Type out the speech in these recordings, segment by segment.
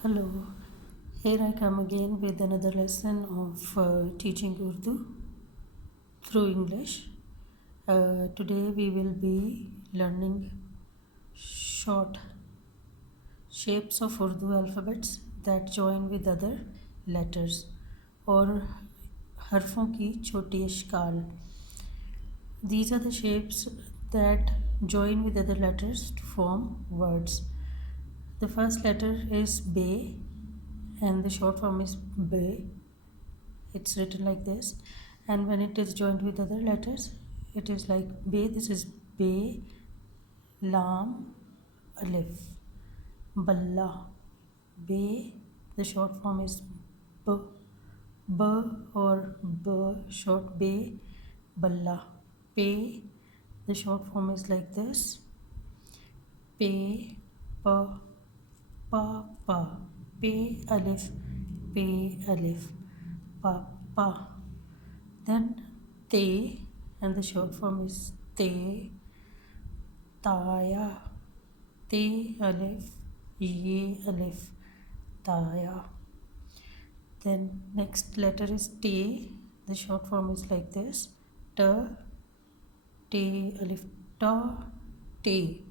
Hello, here I come again with another lesson of teaching Urdu through English. Today we will be learning short shapes of Urdu alphabets that join with other letters और हरफों की छोटी अशकाल. These are the shapes that join with other letters to form words. The first letter is Be and the short form is Be. It's written like this, and when it is joined with other letters it is like Be. This is Be, Lam, Alif, Balla. Be, the short form is B, B or B, short Be, Balla. Pe, the short form is like this, Pe, Pa, Pa, Pa. Pe, Alif, Pe, Alif, Pa, Pa. Then Te, and the short form is Te, Taya. Te, Alif, Ye, Alif, Taya. Then next letter is T. The short form is like this, T, T, Alif, Ta, T,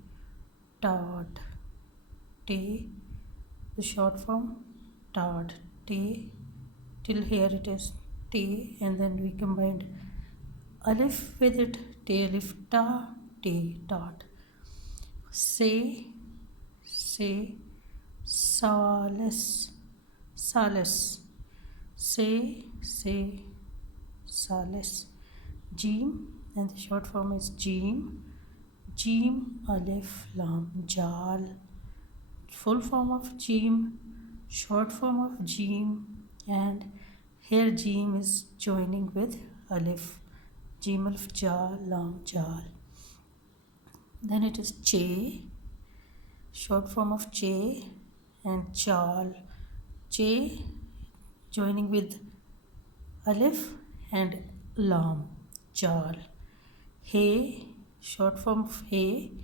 Tart. T, the short form, Tart. T, till here it is T, and then we combined Alif with it, T, Alif, Ta, T, Tart. Say, Salis, Salis. Say, Salis. Jeem, and the short form is Jeem, Jeem, Alif, Lam, Jal. Full form of Jeem, short form of Jeem, and here Jeem is joining with Alif. Jeem, Alif, Jal, Lam, Jal. Then it is Che, short form of Che, and Chal. Che joining with Alif and Lam, Chal. He, short form of He,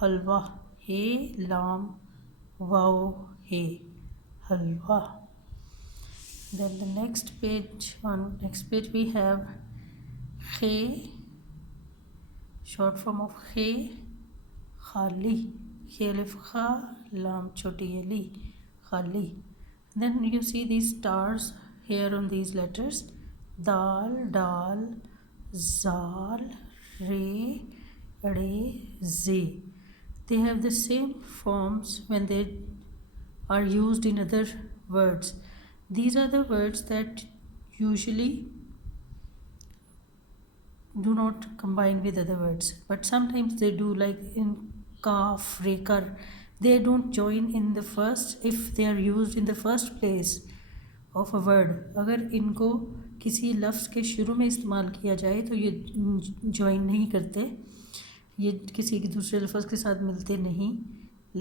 Halwa. He, Lam, Wow, He, Halwa. Then the next page we have Khe, short form of Khe, Khali. Khe, Alif, Kha, Lam, Choti, Ali, Khali. Then you see these stars here on these letters, Dal, Dal, Zal, Re, Re, Z. They have the same forms when they are used in other words. These are the words that usually do not combine with other words, but sometimes they do, like in Kaf, Rekar. They don't join in the first if they are used in the first place of a word. अगर इनको किसी लफ्ज़ के शुरू में इस्तेमाल किया जाए तो ये join नहीं करते, ये किसी दूसरे लफ्ज़ के साथ मिलते नहीं.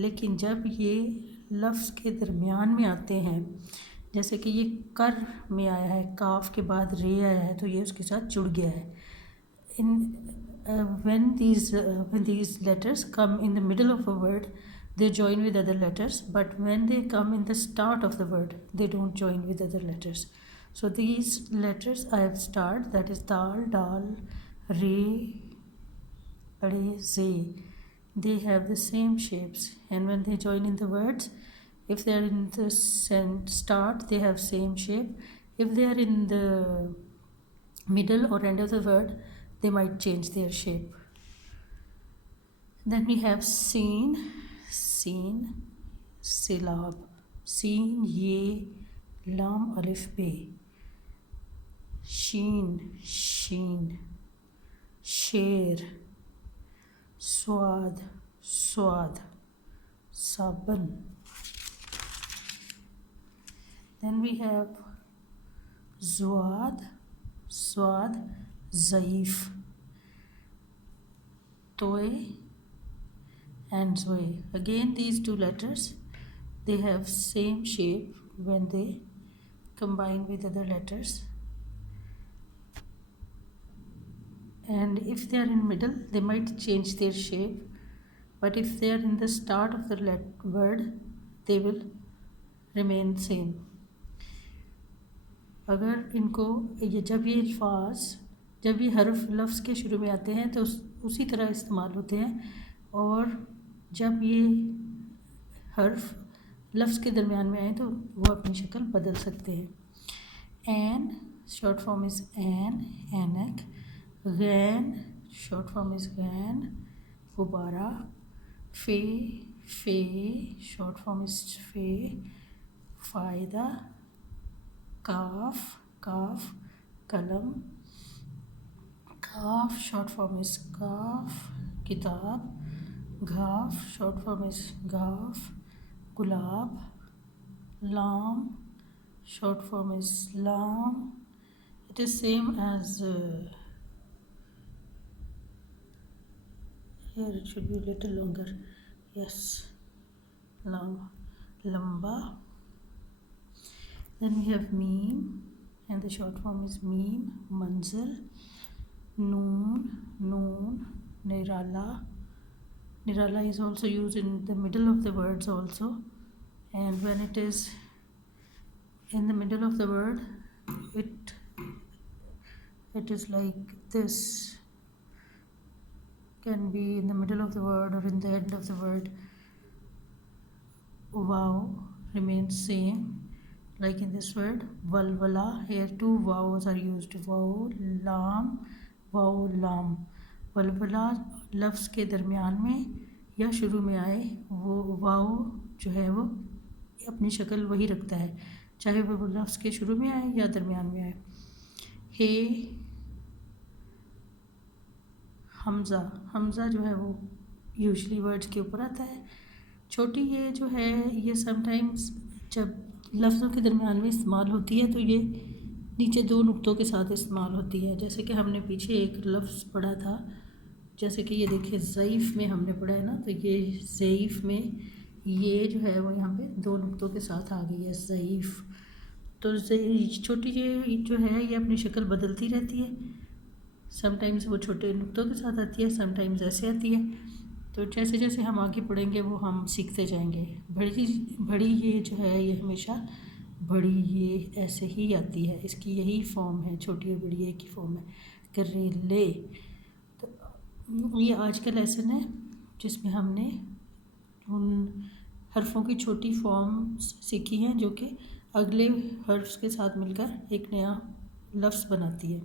लेकिन जब ये लफ्ज़ के दरमियान में आते हैं, जैसे कि ये कर में आया है, काफ के बाद रे आया है, तो ये उसके साथ जुड़ गया है. When these letters come in the middle of a word, they join with other letters, but when they come in the start of the word, they don't join with other letters. So these letters I have starred, that is Dal, Dal, Re, Re, Z. They have the same shapes, and when they join in the words, if they are in the start, they have same shape. If they are in the middle or end of the word, they might change their shape. Then we have Seen, Silab, Seen, Ye, Lam, Alif, Be. Sheen, Sher, Swad, Saban. Then we have Zwad, Zaif, Toy, and Zoe. Again, these two letters, they have same shape when they combine with other letters, and if they are in middle, they might change their shape, but if they are in the start of the word, they will remain same. अगर इनको जब ये अल्फाज जब ये हर्फ लफ्ज़ के शुरू में आते हैं तो उसी तरह इस्तेमाल होते हैं, और जब ये हर्फ लफ्ज़ के दरमियान में आए तो वो अपनी शक्ल बदल सकते हैं। एन शॉर्ट फॉर्म इज़ एन, एनक। गैन शॉर्ट फॉर्म इज़ गैन, गुब्बारा। फे, फे शॉर्ट फॉर्म इज़ फे, फ़ायदा। काफ, काफ कलम। काफ शॉर्ट फॉर्म इज़ काफ, किताब। घाफ शॉर्ट फॉर्म इज़ घाफ, गुलाब। लाम short form is lam. It is same as here it should be a little longer. Yes, lam, lamba. Then we have meme, and the short form is meme. Manzil. Noon, noon. Nirala. Nirala is also used in the middle of the words also, and when it is in the middle of the word, it is like this, can be in the middle of the word or in the end of the word. Wow remains same, like in this word walwala. Here two vowels are used, wow lam, wow lam. walwala लफ्ज़ के दरमियान में या शुरू में आए, वो वाव जो है वो अपनी शक्ल वही रखता है, चाहे वो लफ्ज़ के शुरू में आए या दरमियान में आए। हे हमज़ा, हमज़ा जो है वो यूजुअली वर्ड्स के ऊपर आता है। छोटी ये जो है ये समटाइम्स जब लफ्ज़ों के दरमियान में इस्तेमाल होती है तो ये नीचे दो नुक्तों के साथ इस्तेमाल होती है, जैसे कि हमने पीछे एक लफ्ज़ पढ़ा था, जैसे कि ये देखिए ज़ईफ़ में हमने पढ़ा है ना, तो ये ज़ईफ़ में ये जो है वो यहाँ पे दो नुक्तों के साथ आ गई है, ज़ईफ़। तो छोटी ये जो है ये अपनी शक्ल बदलती रहती है, समटाइम्स वो छोटे नुक्तों के साथ आती है, समटाइम्स ऐसे आती है। तो जैसे जैसे हम आगे पढ़ेंगे वो हम सीखते जाएंगे। बड़ी ये जो है ये हमेशा बड़ी ये ऐसे ही आती है, इसकी यही फॉर्म है, छोटी और बड़ी एक ही फॉर्म है। करेले, तो ये आज का लेसन है जिसमें हमने उन हर्फ़ों की छोटी फॉर्म सीखी हैं जो कि अगले हर्फ के साथ मिलकर एक नया लफ्ज़ बनाती है।